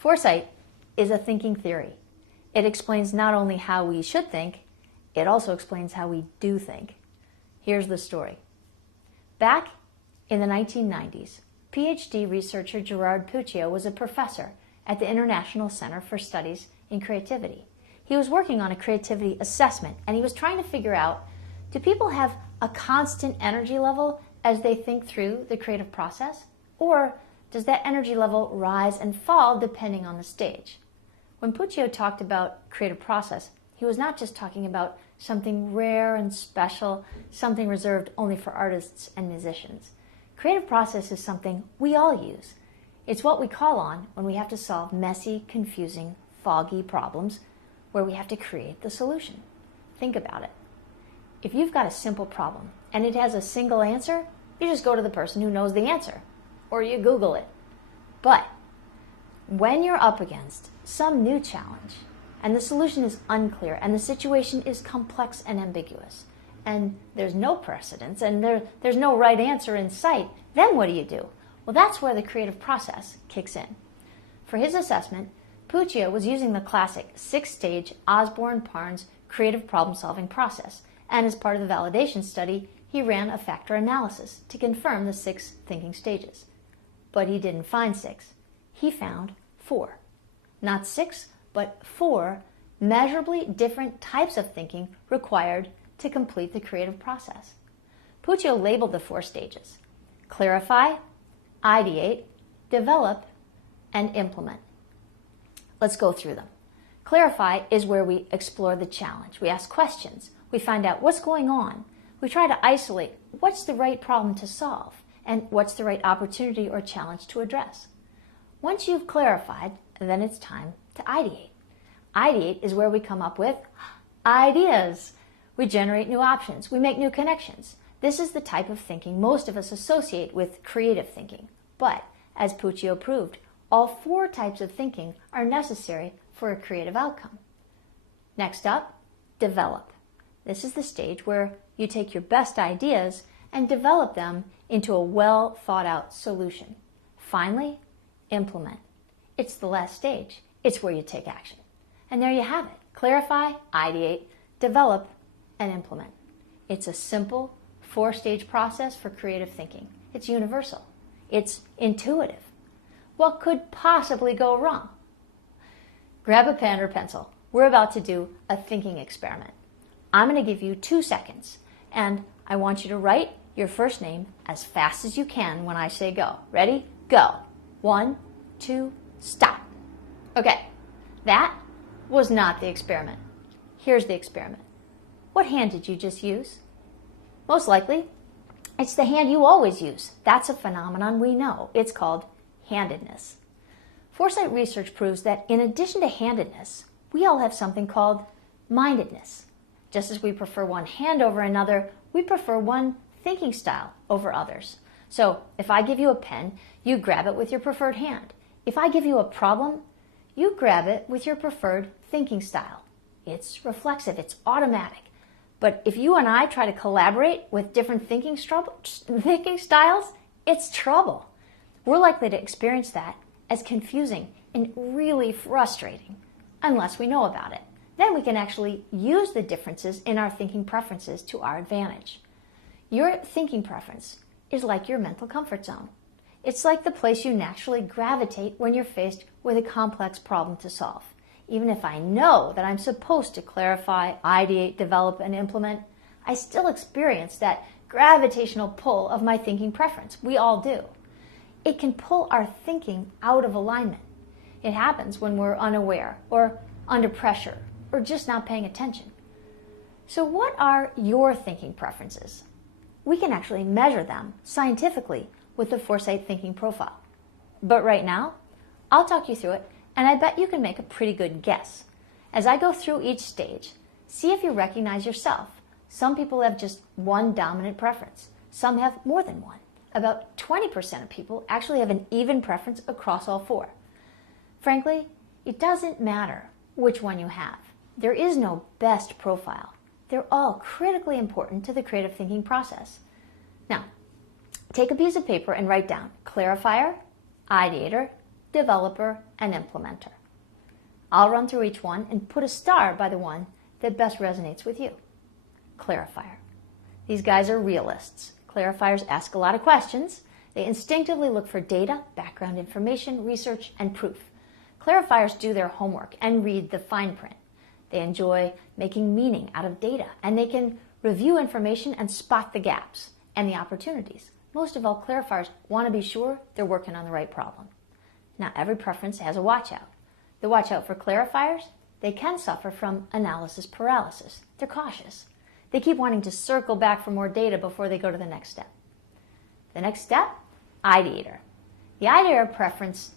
Foresight is a thinking theory. It explains not only how we should think, it also explains how we do think. Here's the story. Back in the 1990s, PhD researcher Gerard Puccio was a professor at the International Center for Studies in Creativity. He was working on a creativity assessment, and he was trying to figure out, do people have a constant energy level as they think through the creative process? Or does that energy level rise and fall depending on the stage? When Puccio talked about creative process, he was not just talking about something rare and special, something reserved only for artists and musicians. Creative process is something we all use. It's what we call on when we have to solve messy, confusing, foggy problems where we have to create the solution. Think about it. If you've got a simple problem and it has a single answer, you just go to the person who knows the answer, or you Google it. But when you're up against some new challenge and the solution is unclear and the situation is complex and ambiguous and there's no precedence and there's no right answer in sight, then what do? Well, that's where the creative process kicks in. For his assessment, Puccio was using the classic 6-stage Osborne-Parnes creative problem-solving process, and as part of the validation study, he ran a factor analysis to confirm the 6 thinking stages. But he didn't find 6. He found 4. Not 6, but 4 measurably different types of thinking required to complete the creative process. Puccio labeled the 4 stages: clarify, ideate, develop, and implement. Let's go through them. Clarify is where we explore the challenge. We ask questions. We find out what's going on. We try to isolate what's the right problem to solve and what's the right opportunity or challenge to address. Once you've clarified, then it's time to ideate. Ideate is where we come up with ideas. We generate new options. We make new connections. This is the type of thinking most of us associate with creative thinking. But, as Puccio proved, all 4 types of thinking are necessary for a creative outcome. Next up, develop. This is the stage where you take your best ideas and develop them into a well thought out solution. Finally, implement. It's the last stage. It's where you take action. And there you have it. Clarify, ideate, develop, and implement. It's a simple 4-stage process for creative thinking. It's universal. It's intuitive. What could possibly go wrong? Grab a pen or pencil. We're about to do a thinking experiment. I'm going to give you 2 seconds, and I want you to write your first name as fast as you can when I say go. Ready? Go. 1, 2, stop. Okay, that was not the experiment. Here's the experiment. What hand did you just use? Most likely, it's the hand you always use. That's a phenomenon we know. It's called handedness. Foresight research proves that in addition to handedness, we all have something called mindedness. Just as we prefer one hand over another, we prefer one thinking style over others. So if I give you a pen, you grab it with your preferred hand. If I give you a problem, you grab it with your preferred thinking style. It's reflexive, it's automatic. But if you and I try to collaborate with different thinking styles, it's trouble. We're likely to experience that as confusing and really frustrating, unless we know about it. Then we can actually use the differences in our thinking preferences to our advantage. Your thinking preference is like your mental comfort zone. It's like the place you naturally gravitate when you're faced with a complex problem to solve. Even if I know that I'm supposed to clarify, ideate, develop, and implement, I still experience that gravitational pull of my thinking preference. We all do. It can pull our thinking out of alignment. It happens when we're unaware or under pressure or just not paying attention. So what are your thinking preferences? We can actually measure them scientifically with the Foresight Thinking Profile. But right now, I'll talk you through it, and I bet you can make a pretty good guess. As I go through each stage, see if you recognize yourself. Some people have just one dominant preference. Some have more than one. About 20% of people actually have an even preference across all 4. Frankly, it doesn't matter which one you have. There is no best profile. They're all critically important to the creative thinking process. Now, take a piece of paper and write down clarifier, ideator, developer, and implementer. I'll run through each one and put a star by the one that best resonates with you. Clarifier. These guys are realists. Clarifiers ask a lot of questions. They instinctively look for data, background information, research, and proof. Clarifiers do their homework and read the fine print. They enjoy making meaning out of data, and they can review information and spot the gaps and the opportunities. Most of all, clarifiers want to be sure they're working on the right problem. Now, every preference has a watch out. The watch out for clarifiers, they can suffer from analysis paralysis. They're cautious. They keep wanting to circle back for more data before they go to the next step. The next step, ideator. The ideator preference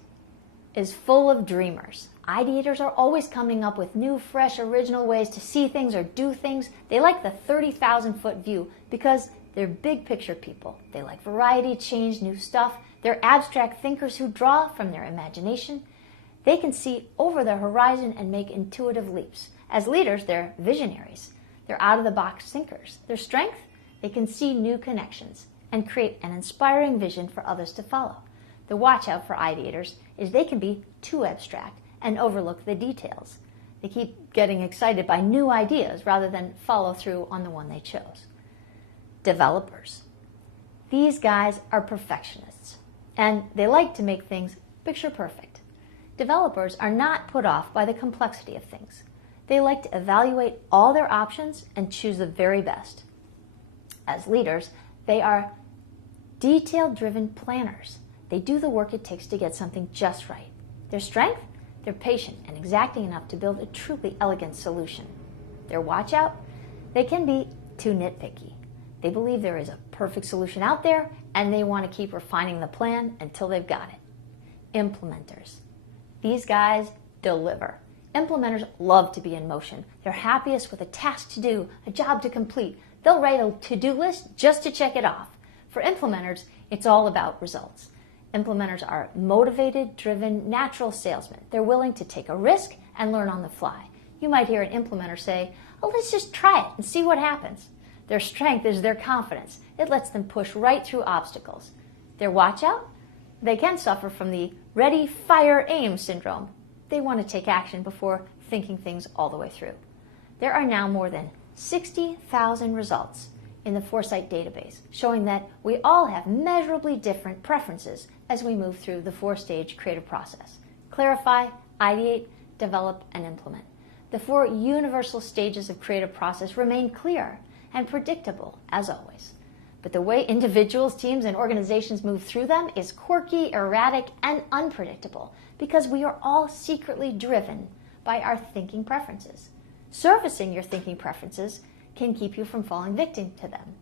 is full of dreamers. Ideators are always coming up with new, fresh, original ways to see things or do things. They like the 30,000-foot view because they're big picture people. They like variety, change, new stuff. They're abstract thinkers who draw from their imagination. They can see over the horizon and make intuitive leaps. As leaders, they're visionaries. They're out-of-the-box thinkers. Their strength, they can see new connections and create an inspiring vision for others to follow. The watch out for ideators is they can be too abstract and overlook the details. They keep getting excited by new ideas rather than follow through on the one they chose. Developers. These guys are perfectionists, and they like to make things picture perfect. Developers are not put off by the complexity of things. They like to evaluate all their options and choose the very best. As leaders, they are detail-driven planners. They do the work it takes to get something just right. Their strength? They're patient and exacting enough to build a truly elegant solution. Their watch out? They can be too nitpicky. They believe there is a perfect solution out there, and they want to keep refining the plan until they've got it. Implementers. These guys deliver. Implementers love to be in motion. They're happiest with a task to do, a job to complete. They'll write a to-do list just to check it off. For implementers, it's all about results. Implementers are motivated, driven, natural salesmen. They're willing to take a risk and learn on the fly. You might hear an implementer say, "Oh, let's just try it and see what happens." Their strength is their confidence. It lets them push right through obstacles. Their watch out? They can suffer from the ready, fire, aim syndrome. They want to take action before thinking things all the way through. There are now more than 60,000 results in the Foresight database, showing that we all have measurably different preferences as we move through the four-stage creative process. Clarify, ideate, develop, and implement. The four universal stages of creative process remain clear and predictable, as always. But the way individuals, teams, and organizations move through them is quirky, erratic, and unpredictable because we are all secretly driven by our thinking preferences. Surfacing your thinking preferences can keep you from falling victim to them.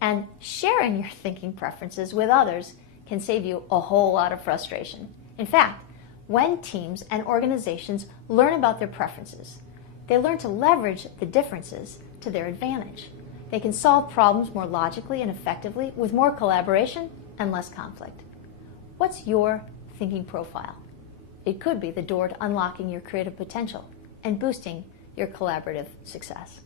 And sharing your thinking preferences with others can save you a whole lot of frustration. In fact, when teams and organizations learn about their preferences, they learn to leverage the differences to their advantage. They can solve problems more logically and effectively with more collaboration and less conflict. What's your thinking profile? It could be the door to unlocking your creative potential and boosting your collaborative success.